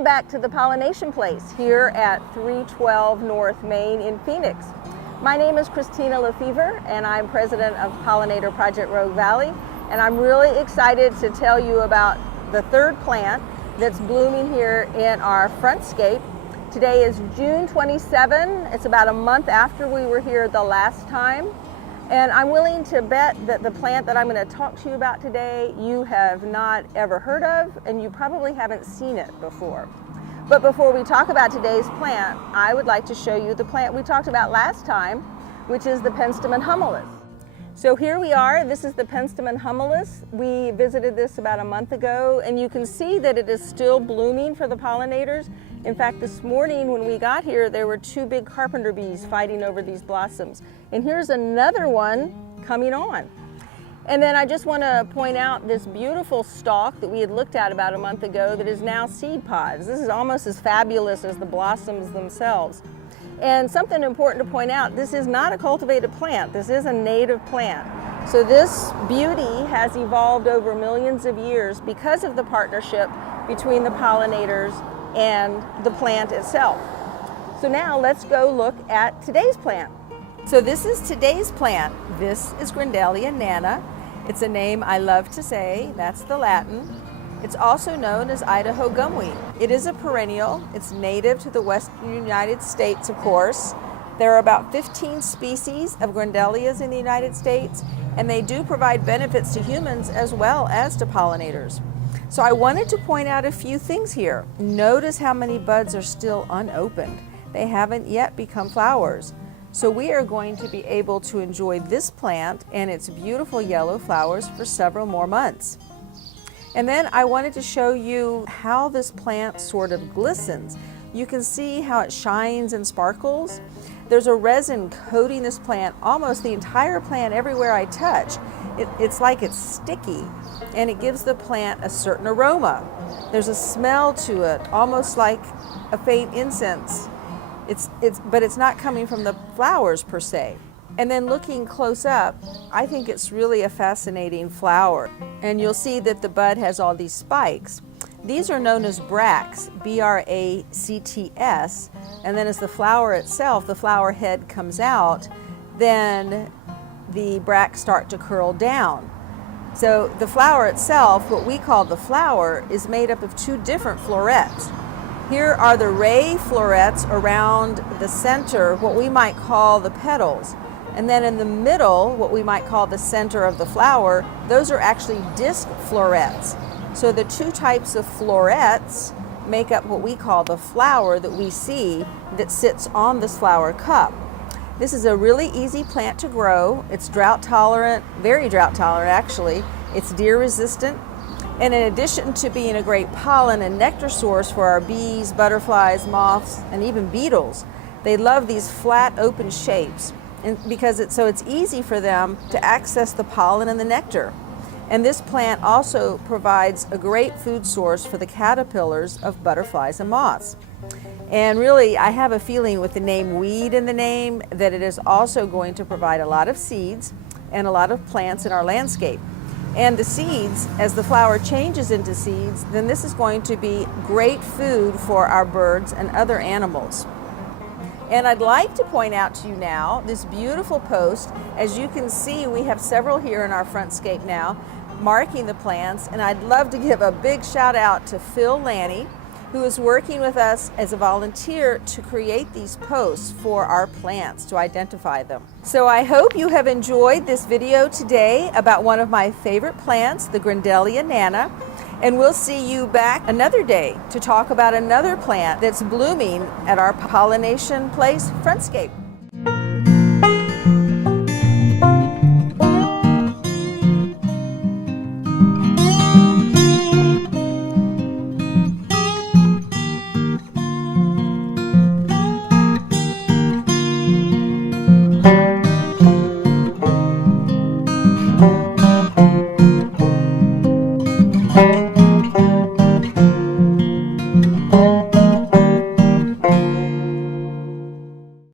Welcome back to the Pollination Place here at 312 North Main in Phoenix. My name is Christina Lefevre and I'm president of Pollinator Project Rogue Valley, and I'm really excited to tell you about the third plant that's blooming here in our frontscape. Today is June 27. It's about a month after we were here the last time. And I'm willing to bet that the plant that I'm going to talk to you about today, you have not ever heard of, and you probably haven't seen it before. But before we talk about today's plant, I would like to show you the plant we talked about last time, which is the Penstemon Homeless. So here we are. This is the Penstemon Homeless. We visited this about a month ago, and you can see that it is still blooming for the pollinators. In fact, this morning when we got here, there were two big carpenter bees fighting over these blossoms. And here's another one coming on. And then I just want to point out this beautiful stalk that we had looked at about a month ago that is now seed pods. This is almost as fabulous as the blossoms themselves. And something important to point out, this is not a cultivated plant. This is a native plant. So this beauty has evolved over millions of years because of the partnership between the pollinators and the plant itself. So now let's go look at today's plant. So this is today's plant. This is Grindelia nana. It's a name I love to say. That's the Latin. It's also known as Idaho gumweed. It is a perennial. It's native to the western United States, of course. There are about 15 species of Grindelias in the United States, and they do provide benefits to humans as well as to pollinators. So I wanted to point out a few things here. Notice how many buds are still unopened. They haven't yet become flowers. So we are going to be able to enjoy this plant and its beautiful yellow flowers for several more months. And then I wanted to show you how this plant sort of glistens. You can see how it shines and sparkles. There's a resin coating this plant, almost the entire plant everywhere I touch. It's like it's sticky, and it gives the plant a certain aroma. There's a smell to it, almost like a faint incense. But it's not coming from the flowers per se. And then looking close up, I think it's really a fascinating flower. And you'll see that the bud has all these spikes. These are known as bracts, B-R-A-C-T-S. And then as the flower itself, the flower head comes out, then the bracts start to curl down. So the flower itself, what we call the flower, is made up of two different florets. Here are the ray florets around the center, what we might call the petals. And then in the middle, what we might call the center of the flower, those are actually disc florets. So the two types of florets make up what we call the flower that we see that sits on this flower cup. This is a really easy plant to grow. It's drought tolerant, very drought tolerant actually. It's deer resistant. And in addition to being a great pollen and nectar source for our bees, butterflies, moths, and even beetles, they love these flat open shapes because it's easy for them to access the pollen and the nectar. And this plant also provides a great food source for the caterpillars of butterflies and moths. And really, I have a feeling with the name weed in the name that it is also going to provide a lot of seeds and a lot of plants in our landscape. And the seeds, as the flower changes into seeds, then this is going to be great food for our birds and other animals. And I'd like to point out to you now this beautiful post. As you can see, we have several here in our frontscape now marking the plants, and I'd love to give a big shout out to Phil Lanny, who is working with us as a volunteer to create these posts for our plants to identify them. So I hope you have enjoyed this video today about one of my favorite plants, the Grindelia nana, and we'll see you back another day to talk about another plant that's blooming at our Pollination Place frontscape.